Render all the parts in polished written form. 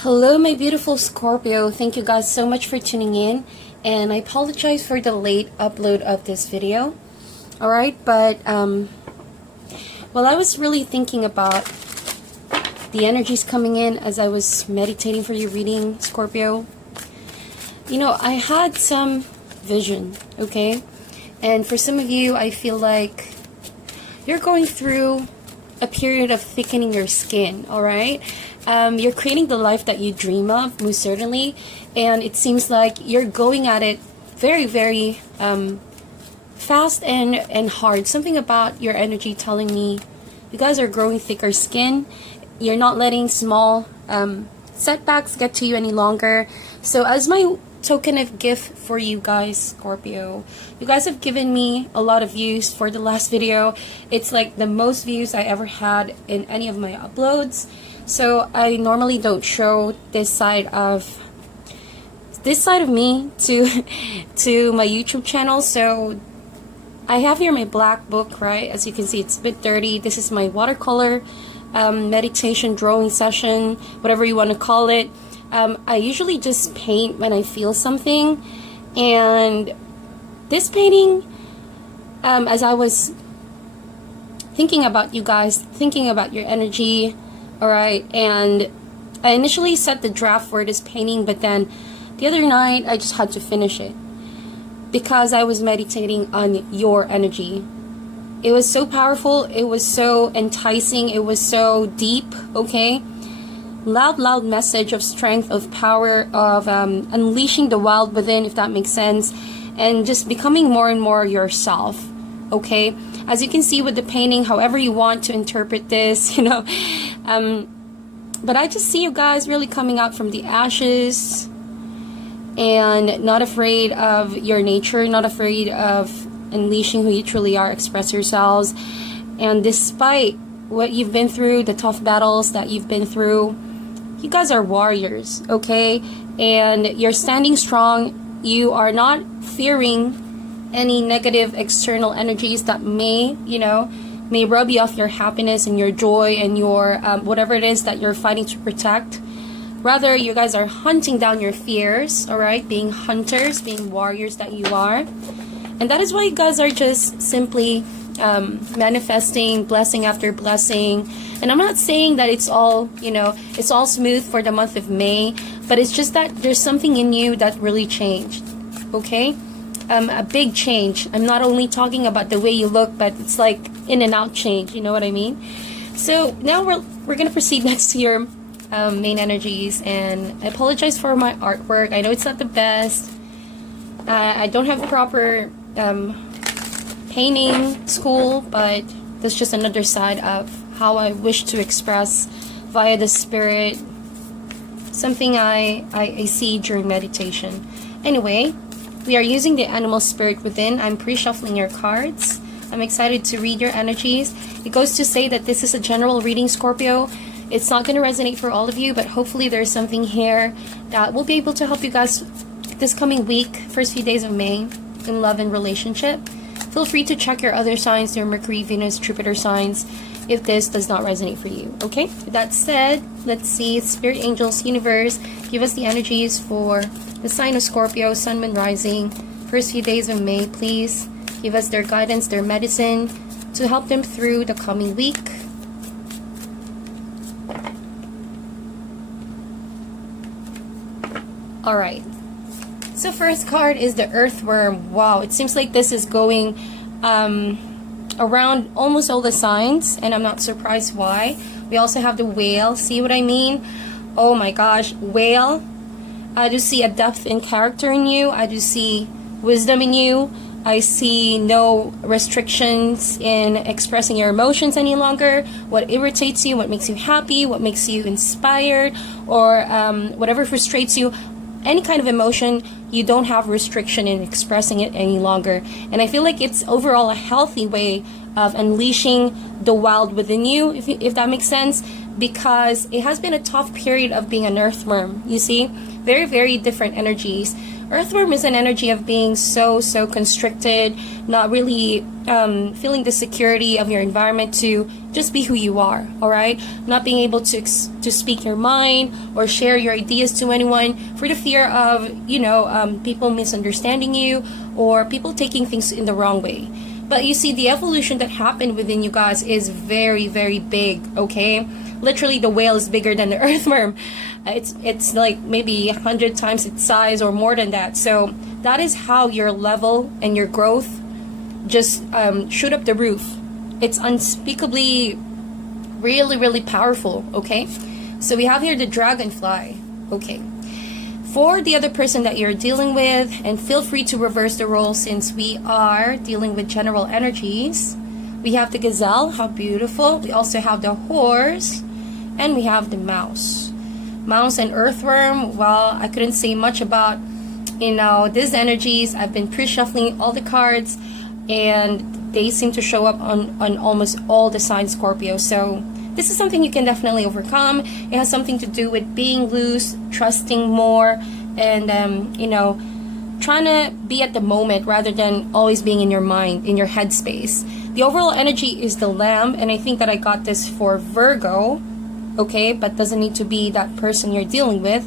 Hello, my beautiful Scorpio. Thank you guys so much for tuning in. And I apologize for the late upload of this video. Alright, but well, I was really thinking about the energies coming in as I was meditating for your reading, Scorpio. You know, I had some vision, okay? And for some of you, I feel like you're going through a period of thickening your skin, alright? You're creating the life that you dream of, most certainly, and it seems like you're going at it very, very fast and hard. Something about your energy telling me you guys are growing thicker skin. You're not letting small setbacks get to you any longer. So as my token of gift for you guys, Scorpio, you guys have given me a lot of views for the last video. It's like the most views I ever had in any of my uploads. So I normally don't show this side of me to my YouTube channel. So I have here my black book, right? As you can see, it's a bit dirty. This is my watercolor meditation drawing session, whatever you want to call it. I usually just paint when I feel something, and this painting, as I was thinking about you guys, thinking about your energy, alright, and I initially set the draft for this painting, but then the other night I just had to finish it because I was meditating on your energy. It was so powerful, it was so enticing, it was so deep, okay? Loud message of strength, of power, of unleashing the wild within, if that makes sense, and just becoming more and more yourself, okay? As you can see with the painting, however you want to interpret this, you know, but I just see you guys really coming out from the ashes and not afraid of your nature, not afraid of unleashing who you truly are, express yourselves. And despite what you've been through, the tough battles that you've been through, you guys are warriors, okay? And you're standing strong. You are not fearing any negative external energies that may rub you off your happiness and your joy and your whatever it is that you're fighting to protect. Rather, you guys are hunting down your fears, alright? Being hunters, being warriors that you are. And that is why you guys are just simply manifesting blessing after blessing. And I'm not saying that it's all, it's all smooth for the month of May, but it's just that there's something in you that really changed, okay? A big change. I'm not only talking about the way you look, but it's like in and out change, you know what I mean? So now we're gonna proceed next to your main energies, and I apologize for my artwork. I know it's not the best. I don't have proper painting school, but that's just another side of how I wish to express via the spirit something I see during meditation. Anyway, we are using the animal spirit within. I'm pre-shuffling your cards. I'm excited to read your energies. It goes to say that this is a general reading, Scorpio. It's not going to resonate for all of you, but hopefully there's something here that will be able to help you guys this coming week, first few days of May, in love and relationship. Feel free to check your other signs, your Mercury, Venus, Jupiter signs, if this does not resonate for you, okay? With that said, let's see, Spirit Angels, Universe, give us the energies for the sign of Scorpio, Sun, Moon, Rising, first few days of May. Please give us their guidance, their medicine to help them through the coming week. Alright, so first card is the Earthworm. Wow, it seems like this is going around almost all the signs, and I'm not surprised why. We also have the Whale. See what I mean? Oh my gosh, Whale. I do see a depth in character in you. I do see wisdom in you. I see no restrictions in expressing your emotions any longer. What irritates you, what makes you happy, what makes you inspired, or whatever frustrates you. Any kind of emotion, you don't have restriction in expressing it any longer. And I feel like it's overall a healthy way of unleashing the wild within you, if that makes sense, because it has been a tough period of being an earthworm. You see, very, very different energies. Earthworm is an energy of being so constricted, not really feeling the security of your environment to just be who you are, all right? Not being able to speak your mind or share your ideas to anyone for the fear of, people misunderstanding you or people taking things in the wrong way. But you see, the evolution that happened within you guys is very, very big, okay? Literally, the whale is bigger than the earthworm. It's like maybe 100 times its size or more than that. So that is how your level and your growth just shoot up the roof. It's unspeakably, really, really powerful, okay? So we have here the dragonfly, okay? For the other person that you're dealing with, and feel free to reverse the role since we are dealing with general energies. We have the gazelle, how beautiful. We also have the horse, and we have the mouse. Mouse and earthworm, well, I couldn't say much about, these energies. I've been pre-shuffling all the cards, and they seem to show up on almost all the signs Scorpio. So this is something you can definitely overcome. It has something to do with being loose, trusting more, and, trying to be at the moment rather than always being in your mind, in your headspace. The overall energy is the lamb, and I think that I got this for Virgo, okay, but doesn't need to be that person you're dealing with.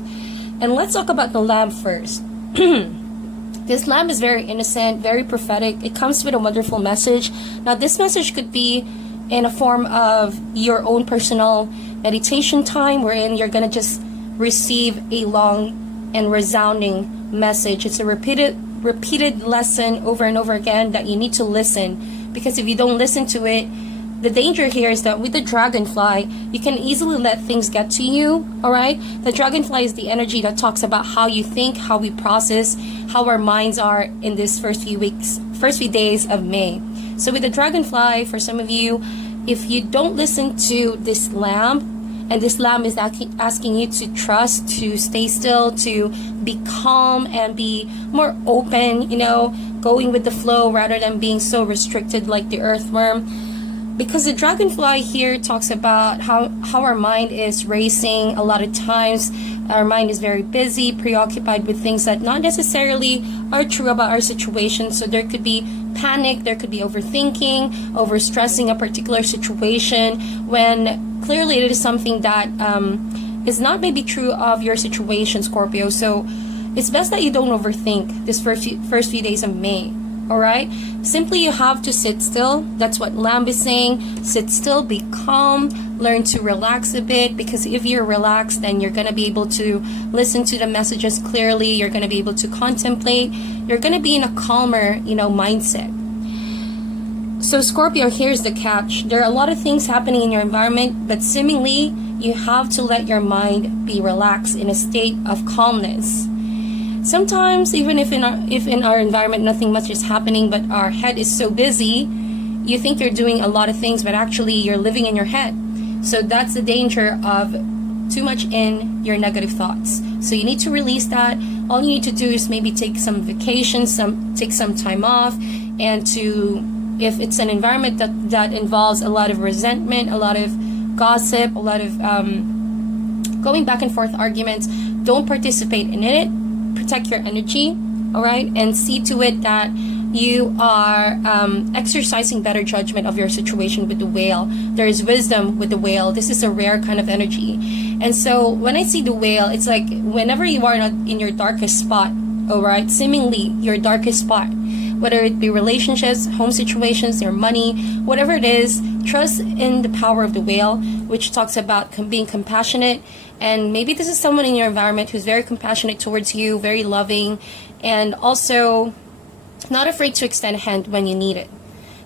And let's talk about the lamb first. This lamb is very innocent, very prophetic. It comes with a wonderful message. Now, this message could be in a form of your own personal meditation time, wherein you're going to just receive a long and resounding message. It's a repeated lesson over and over again that you need to listen, because if you don't listen to it, the danger here is that with the dragonfly, you can easily let things get to you, all right? The dragonfly is the energy that talks about how you think, how we process, how our minds are in this first few days of May. So with the dragonfly, for some of you, if you don't listen to this lamb, and this lamb is asking you to trust, to stay still, to be calm and be more open, going with the flow rather than being so restricted like the earthworm. Because the dragonfly here talks about how our mind is racing. A lot of times our mind is very busy, preoccupied with things that not necessarily are true about our situation. So there could be panic, there could be overthinking, overstressing a particular situation, when clearly it is something that is not maybe true of your situation, Scorpio. So it's best that you don't overthink this first few days of May. All right, simply you have to sit still. That's what Lamb is saying. Sit still, be calm, learn to relax a bit, because if you're relaxed, then you're going to be able to listen to the messages clearly. You're going to be able to contemplate. You're going to be in a calmer, mindset. So Scorpio, here's the catch. There are a lot of things happening in your environment, but seemingly you have to let your mind be relaxed in a state of calmness. Sometimes, even if in our environment nothing much is happening, but our head is so busy, you think you're doing a lot of things, but actually you're living in your head. So that's the danger of too much in your negative thoughts. So you need to release that. All you need to do is maybe take some vacation, take some time off, and if it's an environment that involves a lot of resentment, a lot of gossip, a lot of going back and forth arguments, don't participate in it. Protect your energy, all right, and see to it that you are exercising better judgment of your situation with the whale. There is wisdom with the whale. This is a rare kind of energy. And so when I see the whale, it's like whenever you are not in your darkest spot, all right, seemingly your darkest spot, whether it be relationships, home situations, your money, whatever it is, trust in the power of the whale, which talks about being compassionate. And maybe this is someone in your environment who's very compassionate towards you, very loving, and also not afraid to extend a hand when you need it.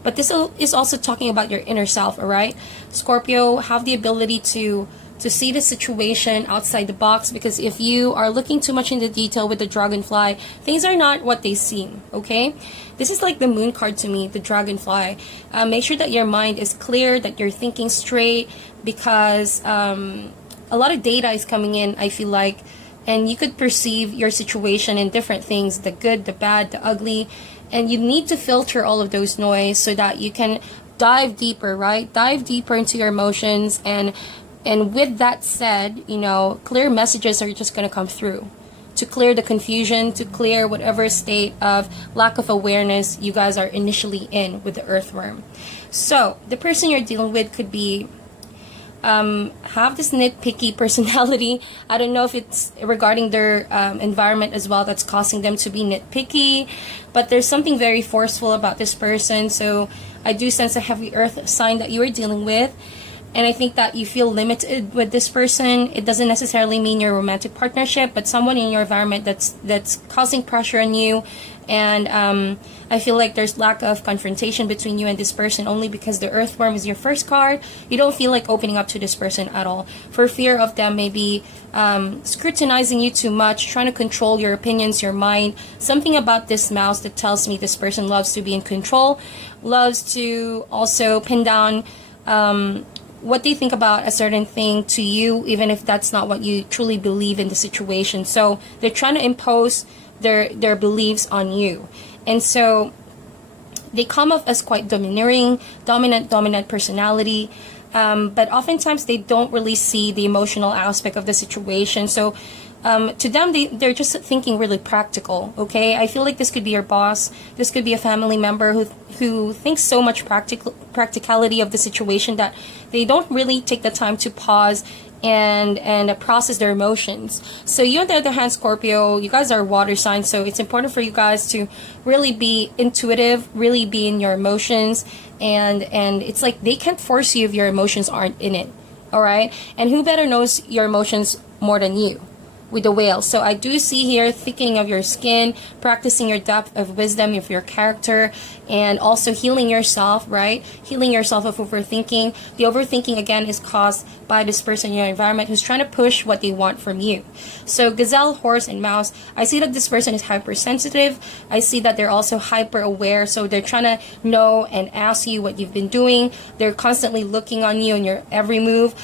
But this is also talking about your inner self, all right? Scorpio, have the ability to see the situation outside the box, because if you are looking too much into detail with the dragonfly, things are not what they seem, okay? This is like the moon card to me, the dragonfly. Make sure that your mind is clear, that you're thinking straight, because a lot of data is coming in, I feel like, and you could perceive your situation in different things, the good, the bad, the ugly, and you need to filter all of those noise so that you can dive deeper, right? Dive deeper into your emotions, and with that said, you know, clear messages are just going to come through to clear the confusion, to clear whatever state of lack of awareness you guys are initially in with the earthworm. So the person you're dealing with could be have this nitpicky personality. I don't know if it's regarding their environment as well that's causing them to be nitpicky, but there's something very forceful about this person. So I do sense a heavy earth sign that you are dealing with. And I think that you feel limited with this person. It doesn't necessarily mean your romantic partnership, but someone in your environment that's causing pressure on you. And I feel like there's lack of confrontation between you and this person only because the earthworm is your first card. You don't feel like opening up to this person at all for fear of them maybe scrutinizing you too much, trying to control your opinions, your mind. Something about this mouse that tells me this person loves to be in control, loves to also pin down what they think about a certain thing to you, even if that's not what you truly believe in the situation. So they're trying to impose their beliefs on you. And so they come off as quite domineering, dominant personality. But oftentimes they don't really see the emotional aspect of the situation. So to them, they're just thinking really practical, okay? I feel like this could be your boss. This could be a family member who thinks so much practicality of the situation that they don't really take the time to pause and process their emotions. So you, on the other hand, Scorpio, you guys are water signs, so it's important for you guys to really be intuitive, really be in your emotions, and it's like they can't force you if your emotions aren't in it, all right? And who better knows your emotions more than you? With the whale. So I do see here thickening of your skin, practicing your depth of wisdom of your character, and also healing yourself, right? Healing yourself of overthinking. The overthinking again is caused by this person in your environment who's trying to push what they want from you. So gazelle, horse, and mouse, I see that this person is hypersensitive. I see that they're also hyper aware, so they're trying to know and ask you what you've been doing. They're constantly looking on you and your every move.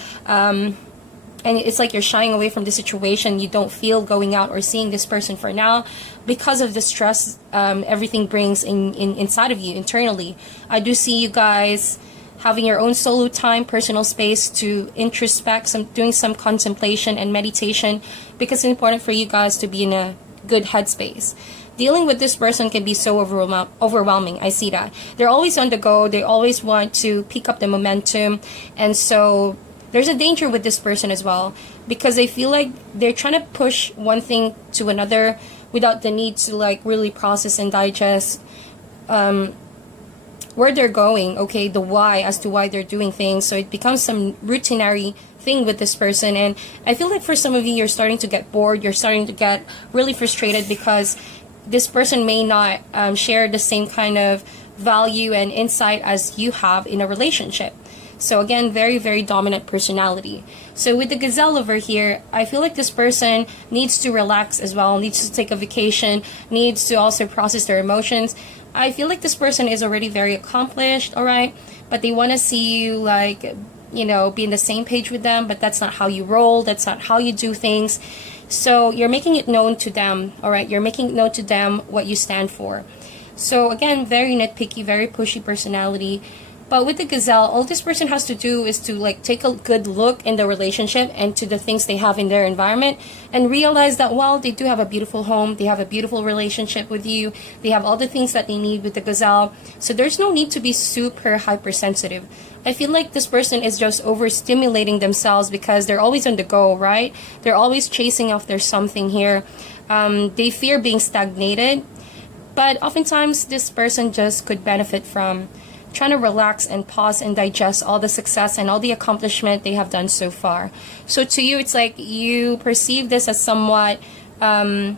And it's like you're shying away from the situation. You don't feel going out or seeing this person for now because of the stress everything brings inside of you internally. I do see you guys having your own solo time, personal space to introspect, doing some contemplation and meditation, because it's important for you guys to be in a good headspace. Dealing with this person can be so overwhelming. I see that. They're always on the go. They always want to pick up the momentum. And so there's a danger with this person as well, because they feel like they're trying to push one thing to another without the need to like really process and digest where they're going, okay, the why as to why they're doing things. So it becomes some routinary thing with this person. And I feel like for some of you, you're starting to get bored. You're starting to get really frustrated because this person may not share the same kind of value and insight as you have in a relationship. So again, very, very dominant personality. So with the gazelle over here, I feel like this person needs to relax as well, needs to take a vacation, needs to also process their emotions. I feel like this person is already very accomplished, all right? But they want to see you like, you know, be in the same page with them, but that's not how you roll. That's not how you do things. So you're making it known to them, all right? You're making it known to them what you stand for. So again, very nitpicky, very pushy personality. But with the gazelle, all this person has to do is to like take a good look in the relationship and to the things they have in their environment and realize that while they do have a beautiful home, they have a beautiful relationship with you, they have all the things that they need with the gazelle. So there's no need to be super hypersensitive. I feel like this person is just overstimulating themselves because they're always on the go, right? They're always chasing after something here. They fear being stagnated. But oftentimes this person just could benefit from trying to relax and pause and digest all the success and all the accomplishment they have done so far. So to you, it's like you perceive this as somewhat, I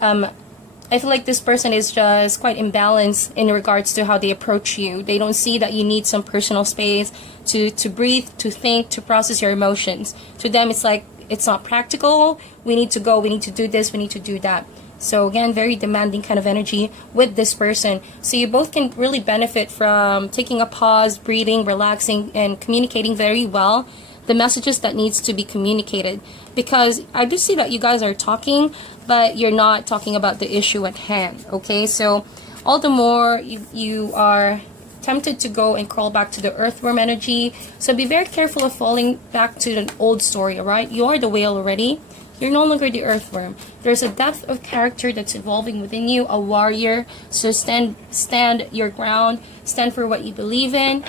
feel like this person is just quite imbalanced in regards to how they approach you. They don't see that you need some personal space to breathe, to think, to process your emotions. To them, it's like, it's not practical. We need to go, we need to do this, we need to do that. So again, very demanding kind of energy with this person. So you both can really benefit from taking a pause, breathing, relaxing, and communicating very well the messages that needs to be communicated. Because I do see that you guys are talking, but you're not talking about the issue at hand, okay? So all the more you are tempted to go and crawl back to the earthworm energy. So be very careful of falling back to an old story, alright? You are the whale already. You're no longer the earthworm. There's a depth of character that's evolving within you, a warrior. So stand your ground, stand for what you believe in,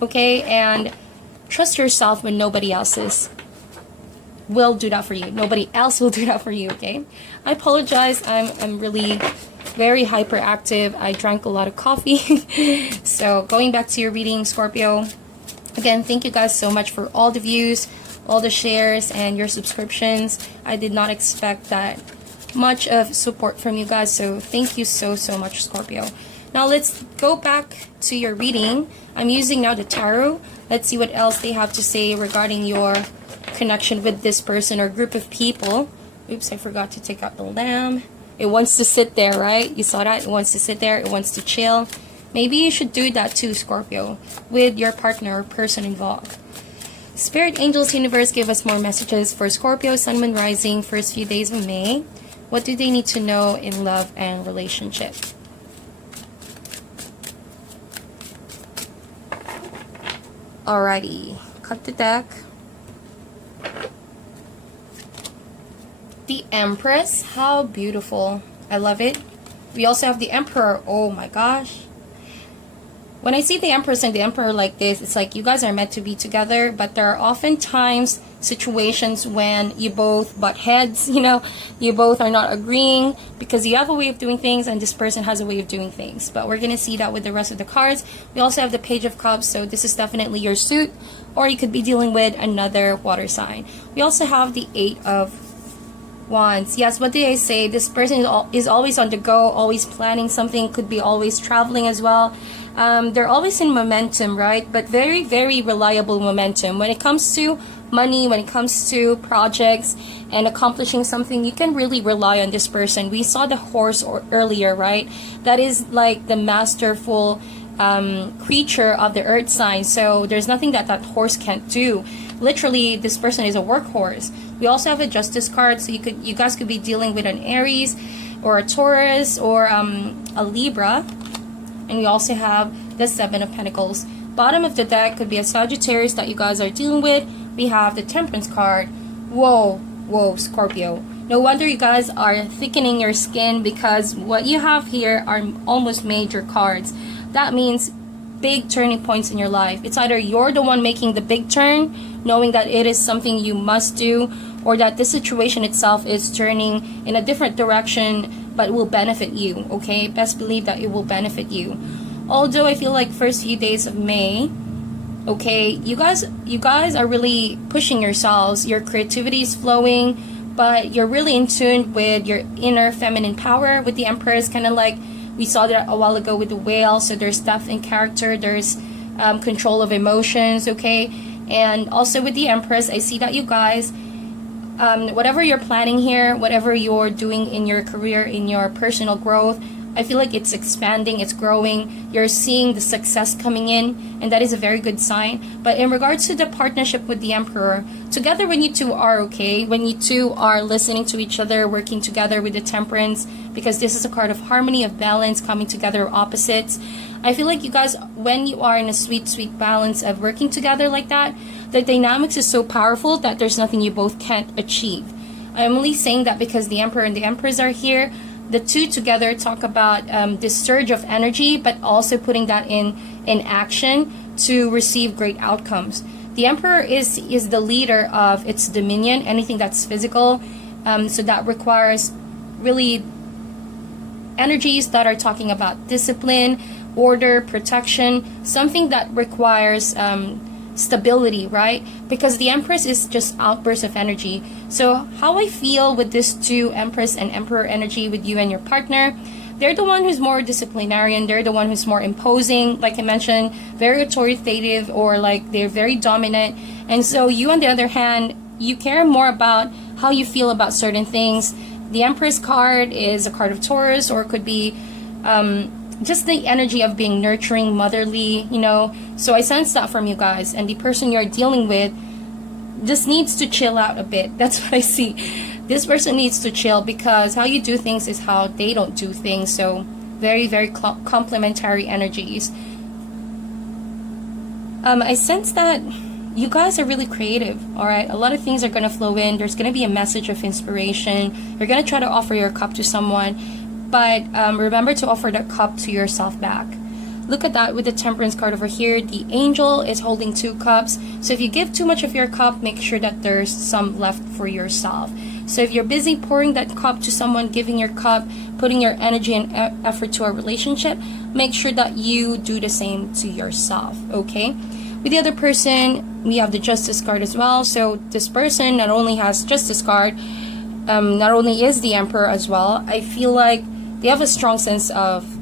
okay? And trust yourself when nobody else will do that for you. Nobody else will do that for you, okay? I apologize. I'm really very hyperactive. I drank a lot of coffee. So going back to your reading, Scorpio. Again, thank you guys so much for all the views, all the shares, and your subscriptions. I did not expect that much of support from you guys, so thank you so much, Scorpio. Now let's go back to your reading. I'm using now the tarot. Let's see what else they have to say regarding your connection with this person or group of people. Oops, I forgot to take out the lamb. It wants to sit there, right? You saw that? It wants to sit there. It wants to chill. Maybe you should do that too, Scorpio, with your partner or person involved. Spirit, angels, universe, give us more messages for Scorpio, Sun, Moon, Rising, first few days of May. What do they need to know in love and relationship? Alrighty, cut the deck. The Empress, how beautiful. I love it. We also have the Emperor. Oh my gosh. When I see the Empress and the Emperor like this, it's like you guys are meant to be together, but there are oftentimes situations when you both butt heads, you know, you both are not agreeing because you have a way of doing things and this person has a way of doing things. But we're going to see that with the rest of the cards. We also have the Page of Cups, so this is definitely your suit, or you could be dealing with another water sign. We also have the 8 of Wands. Yes, what did I say? This person is always on the go, always planning something, could be always traveling as well. They're always in momentum, right? But very, very reliable momentum. When it comes to money, when it comes to projects and accomplishing something, you can really rely on this person. We saw the horse earlier, right? That is like the masterful creature of the earth sign. So there's nothing that horse can't do. Literally, this person is a workhorse. We also have a Justice card, so you guys could be dealing with an Aries or a Taurus or a Libra. And we also have the 7 of Pentacles. Bottom of the deck could be a Sagittarius that you guys are dealing with. We have the Temperance card. Whoa, Scorpio. No wonder you guys are thickening your skin, because what you have here are almost major cards. That means big turning points in your life. It's either you're the one making the big turn, knowing that it is something you must do, or that the situation itself is turning in a different direction but will benefit you, okay? Best believe that it will benefit you. Although I feel like first few days of May, okay, you guys are really pushing yourselves. Your creativity is flowing, but you're really in tune with your inner feminine power. With the Empress, kind of like we saw that a while ago with the Whale. So there's depth in character, there's control of emotions, okay? And also with the Empress, I see that you guys, whatever you're planning here, whatever you're doing in your career, in your personal growth, I feel like it's expanding, it's growing. You're seeing the success coming in, and that is a very good sign. But in regards to the partnership with the Emperor, together when you two are okay, when you two are listening to each other, working together with the Temperance, because this is a card of harmony, of balance, coming together of opposites. I feel like you guys, when you are in a sweet, sweet balance of working together like that, the dynamics is so powerful that there's nothing you both can't achieve. I'm only saying that because the Emperor and the Empress are here. The two together talk about this surge of energy, but also putting that in action to receive great outcomes. The Emperor is the leader of its dominion, anything that's physical. So that requires really energies that are talking about discipline, order, protection, something that requires stability, right? Because the Empress is just outbursts of energy. So how I feel with this two Empress and Emperor energy with you and your partner, they're the one who's more disciplinarian, they're the one who's more imposing, like I mentioned, very authoritative, or like they're very dominant. And so you, on the other hand, you care more about how you feel about certain things. The Empress card is a card of Taurus, or it could be just the energy of being nurturing, motherly, you know. So I sense that from you guys, and the person you're dealing with just needs to chill out a bit. That's what I see. This person needs to chill, because how you do things is how they don't do things. So very, very complementary energies. I sense that you guys are really creative, all right? A lot of things are going to flow in. There's going to be a message of inspiration. You're going to try to offer your cup to someone, but remember to offer that cup to yourself back. Look at that with the Temperance card over here. The angel is holding 2 cups. So if you give too much of your cup, make sure that there's some left for yourself. So if you're busy pouring that cup to someone, giving your cup, putting your energy and effort to a relationship, make sure that you do the same to yourself, okay? With the other person, we have the Justice card as well. So this person not only has Justice card, not only is the Emperor as well, I feel like they have a strong sense of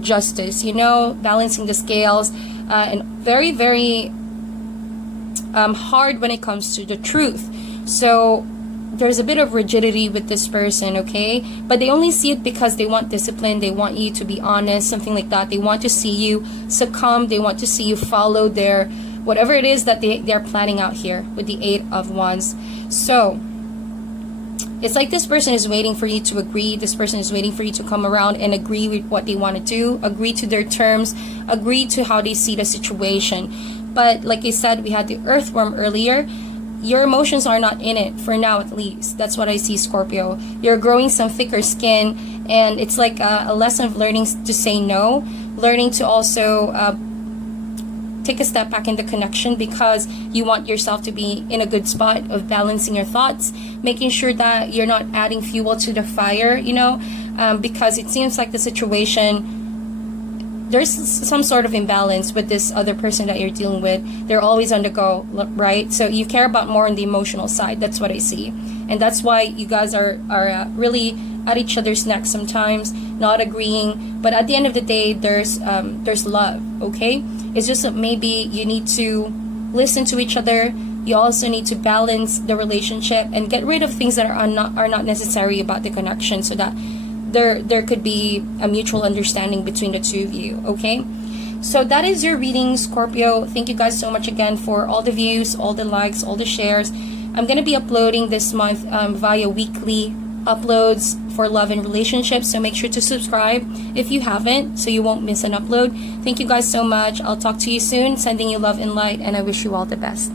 justice, you know, balancing the scales, and very, very hard when it comes to the truth. So there's a bit of rigidity with this person, okay? But they only see it because they want discipline, they want you to be honest, something like that. They want to see you succumb, they want to see you follow their, whatever it is that they're planning out here with the 8 of Wands. So it's like this person is waiting for you to agree. This person is waiting for you to come around and agree with what they want to do, agree to their terms, agree to how they see the situation. But like I said, we had the Earthworm earlier. Your emotions are not in it, for now at least. That's what I see, Scorpio. You're growing some thicker skin, and it's like a lesson of learning to say no, learning to also take a step back in the connection because you want yourself to be in a good spot of balancing your thoughts, making sure that you're not adding fuel to the fire, you know, because it seems like the situation, there's some sort of imbalance with this other person that you're dealing with. They're always on the go, right? So you care about more on the emotional side. That's what I see. And that's why you guys are really at each other's necks sometimes, not agreeing. But at the end of the day, there's love, okay? It's just that maybe you need to listen to each other. You also need to balance the relationship and get rid of things that are not necessary about the connection, so that there could be a mutual understanding between the two of you, okay? So that is your reading, Scorpio. Thank you guys so much again for all the views, all the likes, all the shares. I'm going to be uploading this month via weekly uploads for love and relationships, so make sure to subscribe if you haven't so you won't miss an upload. Thank you guys so much. I'll talk to you soon. Sending you love and light, and I wish you all the best.